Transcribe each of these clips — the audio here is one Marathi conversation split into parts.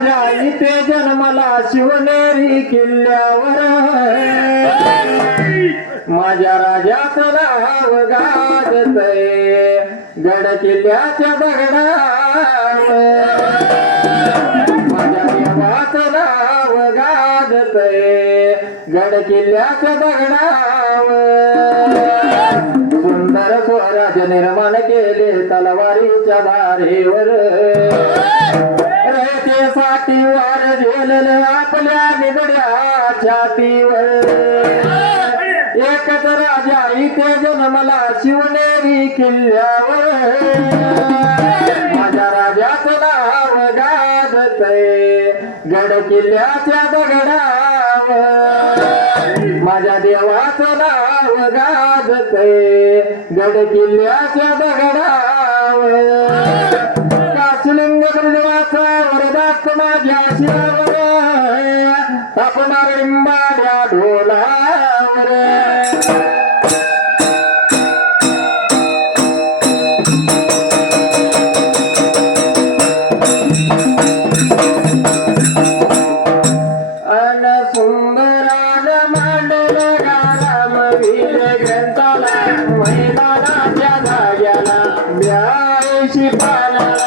इथे जन्मला शिवनेरी किल्ल्यावर माझ्या राजाचं नाव गाजतय गड किल्ल्याच्या दगडावर माझ्या देवाचं नाव गाजतय गड किल्ल्याच्या दगडावर सुंदर स्वराज निर्माण केले तलवारीच्या धारेवर रयतेसाठी वार झेललं आपल्या निगड्या छातीवर एकच राजा इथे जन्मला शिवनेरी किल्ल्यावर माझ्या राजाचं नाव गाजतय गड किल्ल्याच्या दगडावर माझ्या देवाचं नाव गाजतय गड किल्ल्याच्या दगडावर काशलिंग गुरुदेवाचा वरदास्त माझ्या शिरावर तापणार लिंबाड्या ढोलावर अन सुंदरान मांडलं गाराम वीर ग्रंथाला मैदानाच्या जाग्याला ब्याऐंशी पानाला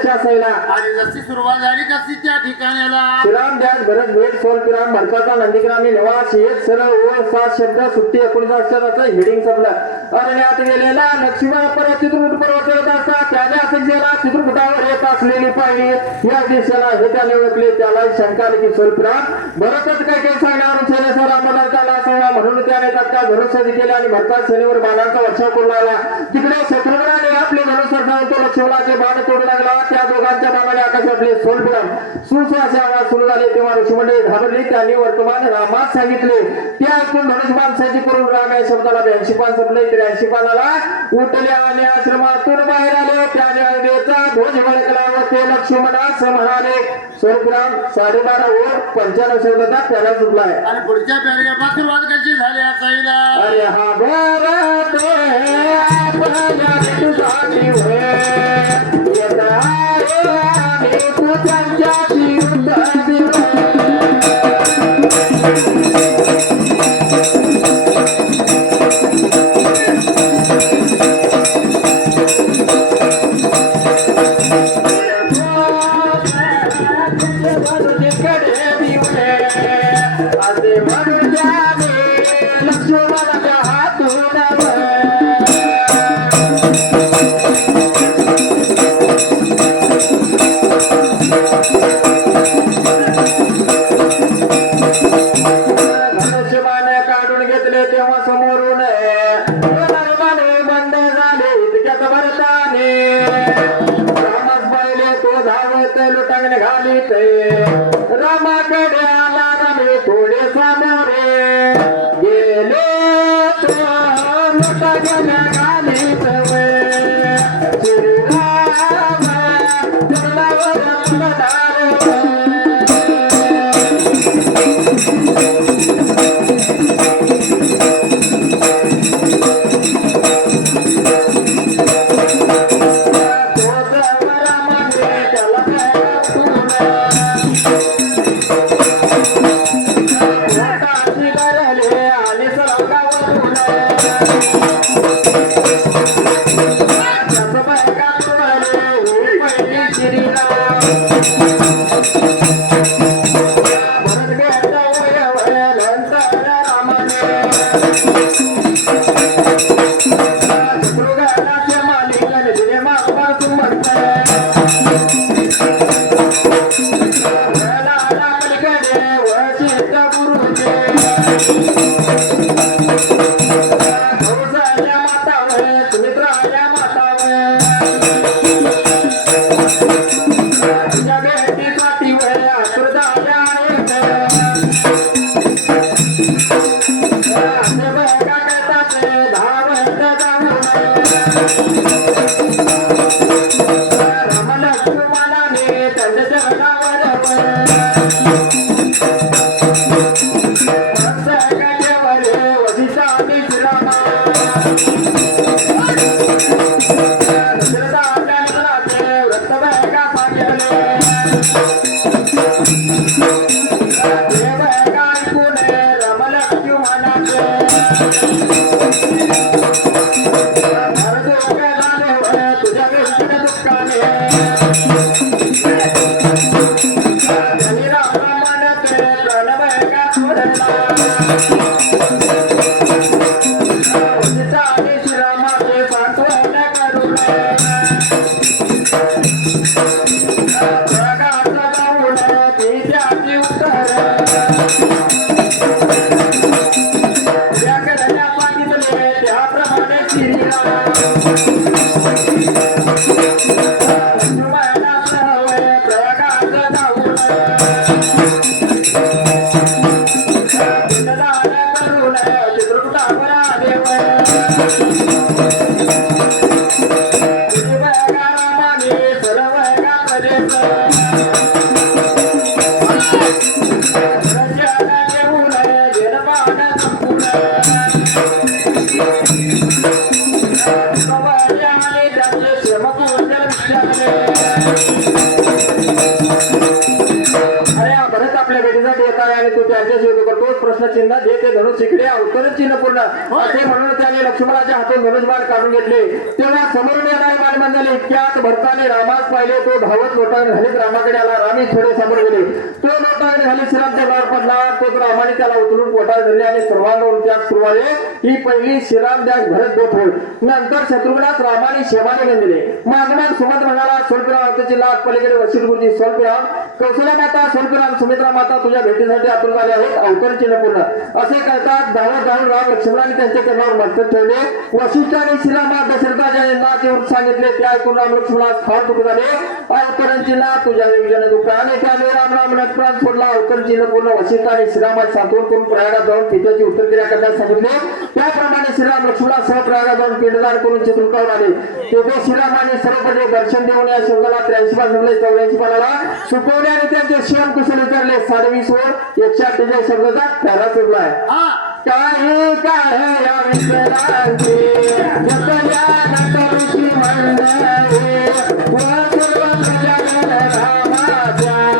तशा सैला आणि जशी सुरुवात झाली कशी त्या ठिकाणाला श्रीराम ध्यास भरत भेट सोलपिराम भरताचा नंदीग्रामी निवास एक सरळ ओळ 7 शब्द सुट्टी 19 अक्षराचं हेडिंग संपलं अरण्यात गेलेला लक्ष्मण पर्वत चित्रकूट पर्वत येत असता त्याने असं गेला चित्रकूटावर येत असलेली पाहिली या दिशेला हे त्याने ओळखले त्याला शंका आली की सोलपिराम भरतच काय काय सांगणार सेनेचा रामला त्याला असावा म्हणून त्याने तात्काळ धनुष्य केले आणि भरतात सेनेवर बाणांचा वर्षाव करू लागला तिकडे शत्रुघ्नाने आपले धनुष्य तो लक्ष्मणाचे बाण तोडू लागला त्या दोघांच्या बाणाने आकाशातले सोलपिराम सुश्वासे आवाज सुरू झाले तेव्हा ऋषीमंडळी घाबरली त्यांनी वर्तमान रामास सांगितले ते ऐकून धनुष्य माणसाची करून राम या शब्दाला 82 पान संपले 83 पानाला उठले आणि आश्रमातून बाहेर आले त्याने अग्नीचा ध्वज वळकला व ते लक्ष्मणास म्हणाले सोलपिराम 12.5 ओर 95 शब्दाचा त्याला सुटलाय आणि पुढच्या पॅरेग्राफात सुरुवात कशी झाली असायला अरे हा भारत आपल्या तुझाची होय येता आम्ही तुझ्याची उत्तरी काढून घेतले तेव्हा समोरून बंद झाले इतक्यात भरताने रामास पाहिले तो धावत लुटांगणे घालीत रामाकडे आला रमे थोडे सामोरे गेले तो लुटांगणे घालीत श्रीराम जगलावर धनुचिन्ह दे ते धनुष इकडे अवतरण चिन्ह पूर्ण असे म्हणून त्याने लक्ष्मणाच्या हातून धनुष्यबाण काढून घेतले तेव्हा समोरून येणारे बाण म्हणाले इतक्यात भरताने रामास पाहिले तो धावत लोटाने घालीत रामाकडे आला रामी थोडे समोर गेले तो लोटाने घालीत श्रीरामच्या गावावर पडला तो रामाने त्याला उचलून पोटात धरले आणि सर्वांवर त्यास सुरुवाले ही पहिली श्रीराम त्यास भरत बोट होय नंतर शत्रुघ्नास रामाने शेमाने दिले मागमाग सुमंत म्हणाला स्वल्पराम अवतची लाट पलीकडे वशिष्ठ गुरुजी स्वल्पराम कौशल्या माता स्वल्पराम सुमित्रा माता तुझ्या भेटीसाठी आतुर झाले आहेत अवतरण चिन्ह पूर्ण असे करतात धावत धावून राम लक्ष्मणाने त्यांच्या कर्णावर मस्तक ठेवले वशिष्ठाने श्रीरामा दशरथाच्या नाते सांगितले ते ऐकून राम लक्ष्मणास फार दुःख झाले अवतरण चिन्ह तुझ्या विजन दुःखाने त्याने राम राम प्राण सोडला अवतरण चिन्ह पूर्ण वशिष्ठाने श्रीरामास सांत्वन करून प्रयागात जाऊन पित्याची उत्तरक्रिया करण्यास सांगितले त्याप्रमाणे श्रीराम लक्ष्मणासह प्रयागात जाऊन पिंडदान करून चित्रकूटावर आले तेथे श्रीरामाने सर्वपणे दर्शन देऊन या शब्दाला 83 पान जमले 84 पानाला सुकवले आणि त्यांचे श्याम कुशल उतरले 20.5 वर 148 शब्दाचा पॅरा चुकलाय काही काय या विसरांचे जतल्या नटरुषी मंडळे व सर्व जगन रामाच्या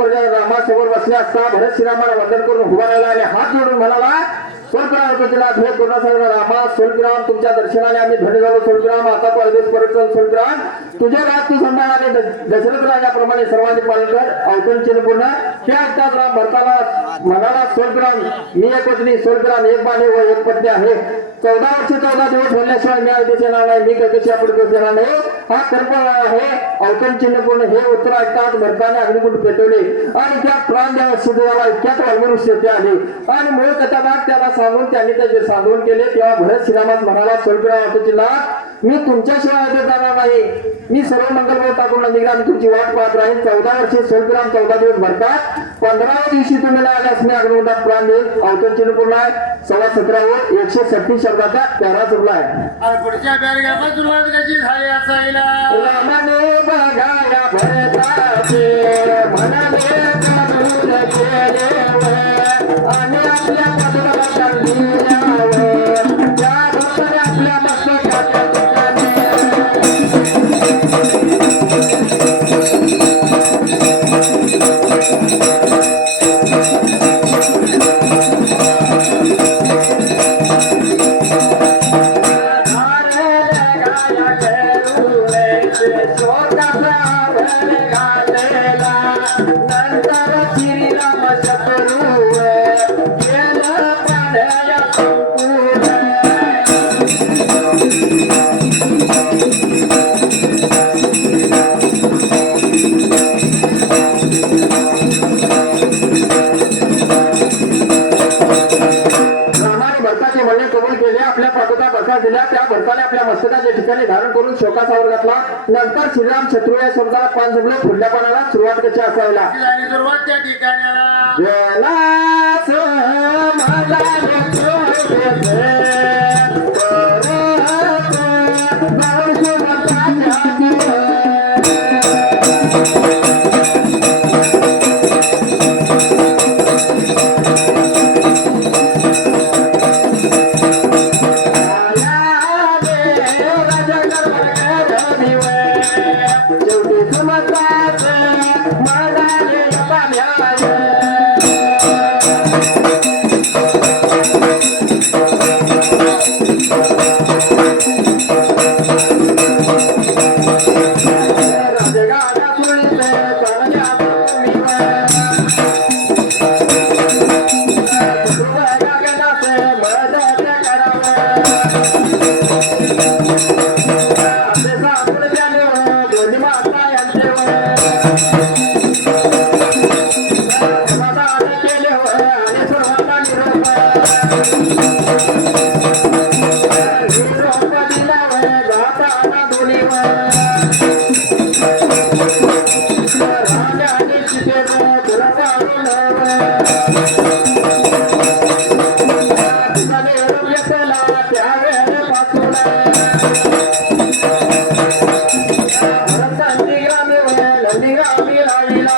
समोर रामासमोर बसले असता भरत श्रीरामाला वंदन करून उभा राहिला आणि हात जोडून म्हणाला रामा स्वल्पराम तुमच्या दर्शनाने आम्ही धन्य झालो स्वल्पराम आता परदेश परत चल स्वल्पराम तुझ्या राज तू सांभाळाने दशरथ राजाप्रमाणे सर्वांचे पालन कर अवतरण चिन्ह पूर्ण त्या ऐकताच राम भरताला म्हणाला स्वल्पराम मी एक पत्नी स्वल्पराम एक बाणे व एक पत्नी आहे 14 वर्ष 14 दिवस बोलल्याशिवाय मी आदेश येणार नाही मी कशी आपण करू देणार नाही हा कर्म आहे अवतरण चिन्ह पूर्ण हे उत्तर ऐकताच भरताने अग्निकुंड पेटवले आणि त्या प्राण द्यावा सिद्धवाला इतक्यात वाल्मिरुष्य ते आले आणि मूळ कथाभाग त्याला सांगून त्यांनी त्याचे सांत्वन केले तेव्हा भरत श्रीरामास म्हणाला स्वल्पराम अवतचिन्हात मी तुमच्याशिवाय आदेश जाणार नाही. मी सर्व मंगलमय टाकून नंदीग्राम तुमची वाट पाहत राहील. 14 वर्षे स्वल्पविराम 14 दिवस भरतात. 15व्या दिवशी तुम्ही आल्यास मी अग्निकुंडात प्राण देईल. अवतरण चिन्ह पूर्ण आहे. 17 वर 136 शब्दाचा पॅरा सुटला आहे. आणि पुढच्या पॅरेग्राफात सुरुवात कशी झाली असायला रामाने बघाया भरताचे मनाने करून केले आणि आपल्या पदराला लिहिल्यावर त्या भक्ताने आपल्या मस्तकाच्या ठिकाणी नंतर श्रीराम शत्रू गेलं पाण्याच्या संपूर्ण रामाने भरताचे म्हणणे कबूल केले. आपल्या पादुका भरता दिल्या. त्या भरताने आपल्या मस्तकाच्या ठिकाणी धारण करून शोकासावर घातला. नंतर श्रीराम शत्रू या शब्दाला पान जमले. पुढल्या पानाला सुरुवात कशी असायला झाली सुरुवात त्या ठिकाणाला गेलास मला शेवटी समजतात म्हणाले पाण्याला राजगाडा सुळीत चालल्या भूमीवर शत्रुघ्न गेलासे मदत करावं असे सापडल्याने दोन्ही माता यांचेवर समाधान केले आणि सर्वांना निरोप दिलावर जाताना दोन्हीवर राजाने सीतेवर तुला पाडून घेतला त्यावेळेपासून नंदीग्रामी राहिला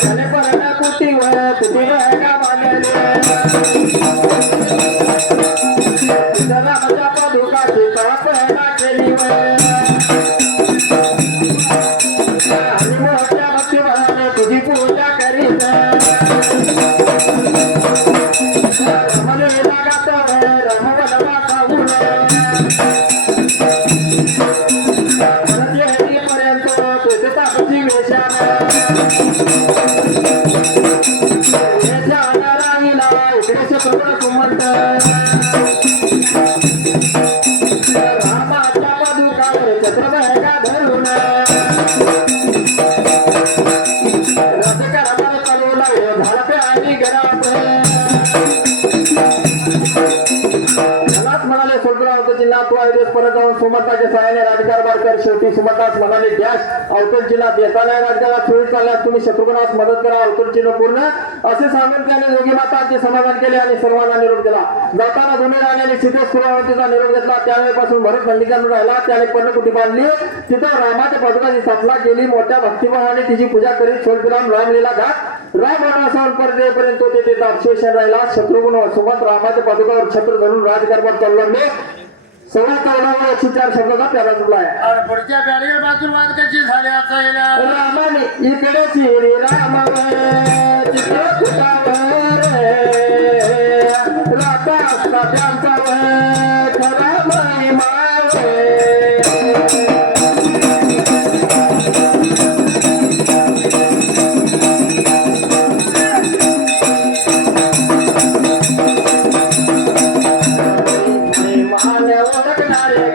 त्याने परत कुटीवर का बांधले रामाच्या पादुकाची स्थापना केली आणि मोठ्या भक्तिभावाने तुझी पूजा करीत रमले लागत रमवलवा खाऊन पर्यंत तुझे तापची वेशाना राहिला इकडे शत्रुघ्न सुमंत रामाच्या पादुकावर छत्रभंगा धरून राजकारणाला चालवला झाडपे आणि घरात त्यालाच म्हणाले सोडला होतो जिल्हा तू दिवस परत जाऊन सुमंताच्या सहाय्याने राजकारभार कर. शेवटी सुमंतास म्हणाले डॅश अवतरण जिल्ह्यात येताना राज्याला चोळी चालल्यास तुम्ही शत्रुघ्नास मदत करा. अवतरण चिन्ह पूर्ण असे सांगून त्याने योगी मातांचे समाधान केले आणि सर्वांना निरोप दिला. जाताना दोन्ही राण्याने सीतेस कुरावतीचा निरोप घेतला. त्यावेळेपासून भरत नंदीग्राम राहिला. त्याने पर्णकुटी बांधली. तिथं रामाच्या पादुकाची स्थापना केली. मोठ्या भक्तिभावाने तिची पूजा करीत स्वल्पविराम रामलीला घात राम वनवासावर परत येईपर्यंत तो तेथे दाक्षेशन राहिला. शत्रुघ्न व सुमंत रामाच्या पादुकावर छत्र धरून राजकारभार चालवले. 14 104 शब्दाचा प्यारा सुटला आहे. आणि पुढच्या पॅरेग्राफात सुरुवात कशी झाली असायला रामाने इकडे श्री रामावर तिकडे तुझावर राता असता त्यांचावर खरा महिमावर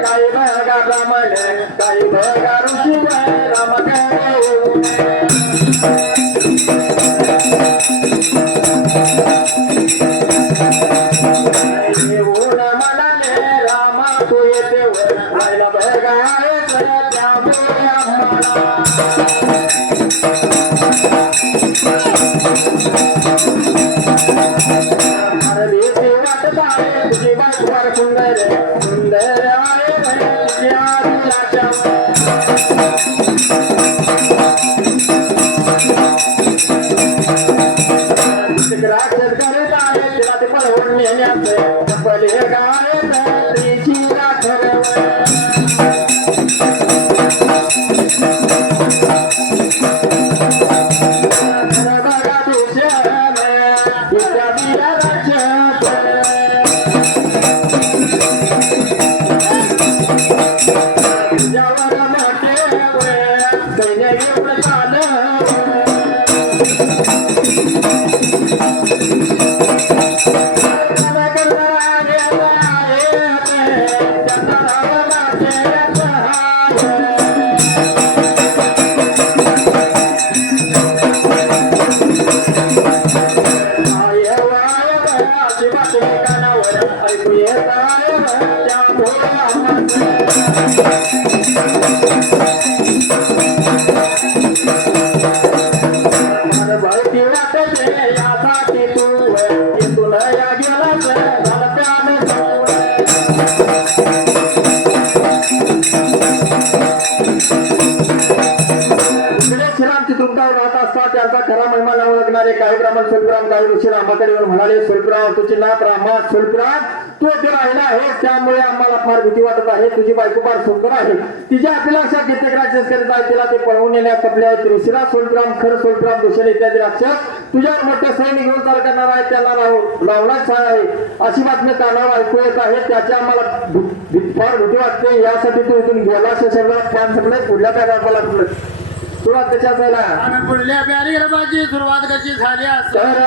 काही भगा ब्राह्मण काही भगा ऋषी राम मला त्यामुळे आम्हाला वाटत आहे तुझी बाजूवर सुंदर सुंदर आहे तुझ्या राक्षस करत आहे तिला ते पळवून नेण्याचं चपले गायत तिची त्यांचा खरा महिमा न ओळखणारे काही ब्राह्मण स्वल्पराम काही ऋषी रामाकडे येऊन म्हणाले स्वल्पराम तुझे नाव रामा स्वल्पराम तू ते राहिला आहे त्यामुळे आम्हाला फार भीती वाटत आहे तुझी बायको फार सुंदर आहे तिच्या अभिलाषा कित्येक राक्षस करीत आहे तिला ते पळवून नेण्यास कपले आहेत ऋषीरा स्वल्पराम खर स्वल्पराम दुसरे इत्यादी राक्षस तुझ्यावर मोठे सैनिक घेऊन चाल करणार आहे त्यांना लावण्यात छान आहे अशी बातमी कानावर ऐकू येत आहे त्याची आम्हाला फार भीती वाटते यासाठी तू इथून गेला शरीरात फॅन सगळे पुढल्या काय लागलं सुरुवात कशी असायला आणि पुढल्या पॅरेग्राफाची सुरुवात कशी झाली तर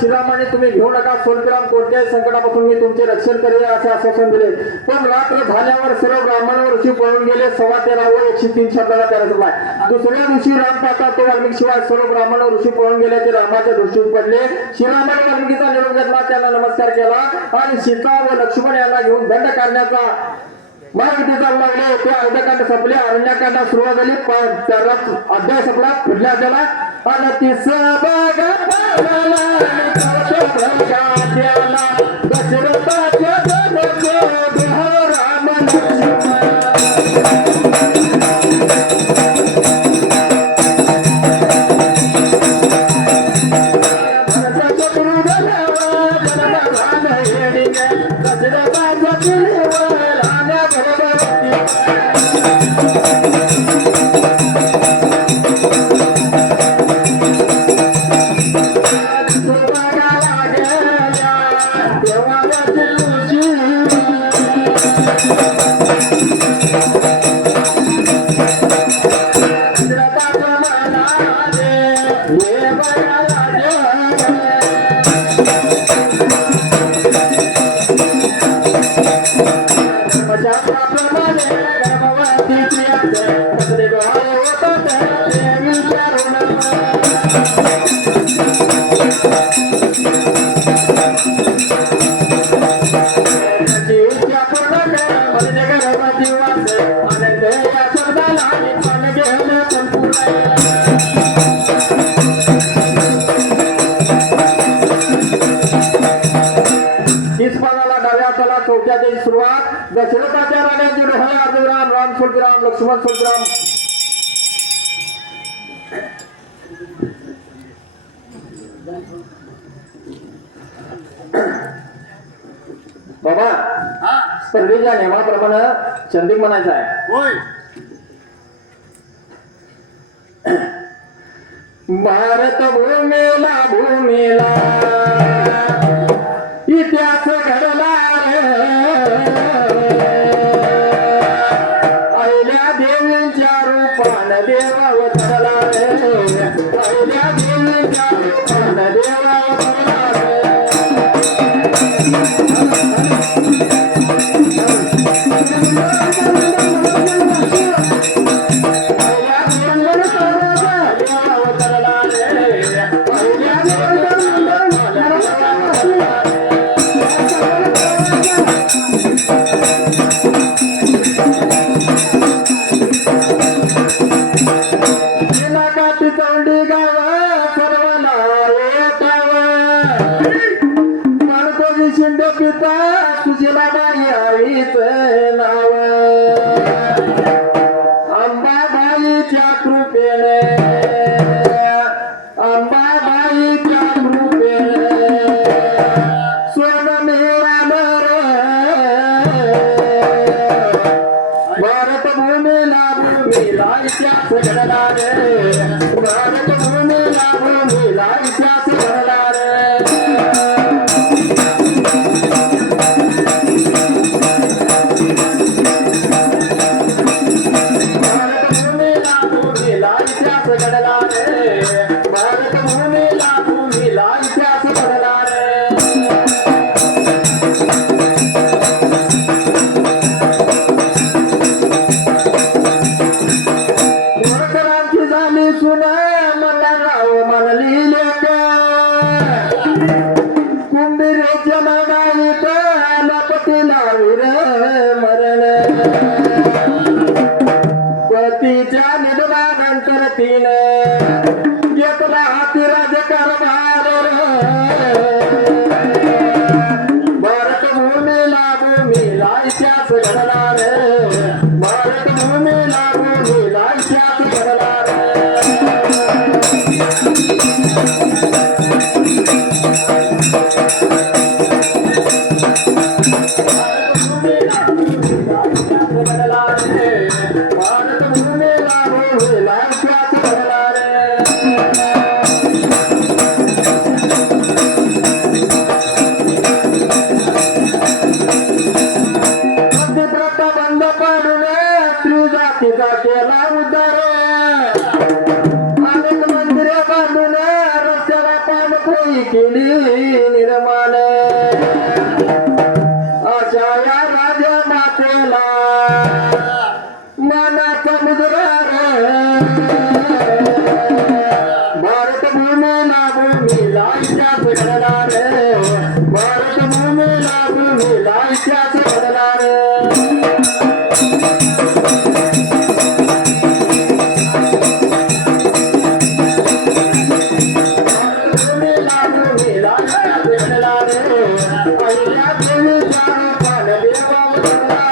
श्रीरामाने तुम्ही घेऊ नका स्वल्पराम कोणत्याही संकटापासून मी तुमचे रक्षण करेल असे आश्वासन दिले पण रात्र झाल्यावर सर्व ब्राह्मण ऋषी पळून गेले 13.5 वर 103 शब्दाला त्याला सुटलाय दुसऱ्या दिवशी राम पाहता तो वाल्मिक शिवाय सर्व ब्राह्मण ऋषी पळून गेल्याचे रामाच्या दृष्टीस पडले श्रीरामाने वाल्मिकीचा निरोप घेतला त्यांना नमस्कार केला आणि सीता व लक्ष्मण यांना घेऊन दंड करण्याचा मार्ग ते चालू लागले ते अयोध्याकांड संपले अरण्यकांडात सुरुवात झाली त्याला अध्याय संपला पुढल्या अध्यायाला आणि लक्ष्मण सुलतराम बाबा हा स्पर्धेच्या नियमाप्रमाणे चंदिक म्हणायचं आहे. होय भारत भूमीला भूमीला इतिहास घडला अहिल्या देवीच्या रूपान देव अवतरला अहिल्या देवीच्या रूपान देव अवतरला तोंडी गाव सर्वला येताव माणकोजी शिंद पिता सुशीलाबाई आईच नाव अंबाबाईच्या कृपेने अंबाबाईच्या कृपेने सोनं मिळालं भारत भूमीला भूमीला इतिहास घडला रे भारत भूमीला भूमीला इतिहास घडला रे भारत भूमीला भूमीला इतिहास घडला रे भारत भूमीला भूमीला इतिहास घडला रे वरकरांची झाली सुना मला राव म्हणली लोक कुंभीरेच्या मागाईत लपतीला वीर मरण पतीच्या निधनानंतर तिने घेतला हाती राजकारभार भारत भूमीला भूमीला इतिहास घडला रे भारत भूमीला भूमीला इतिहास घडला रे भारत भूमीला भूमीला इतिहास घडला रे भारत भूमीला भूमीला इतिहास घडला रे मध्यप्रथा बंद पाडून त्रिजातीचा केला उद्धार अनेक मंदिरे बांधून रस्त्याला पाणपोई केली निर्माण अशा या राजा मातेला मानाचा मुजरा भारत भूमीला भूमीला इतिहास घडला रे भारत भूमीला भूमीला इतिहास घडला रे भूमीला भूमीला इतिहास घडला रे अहिल्या देवीच्या रूपान देव अवतरला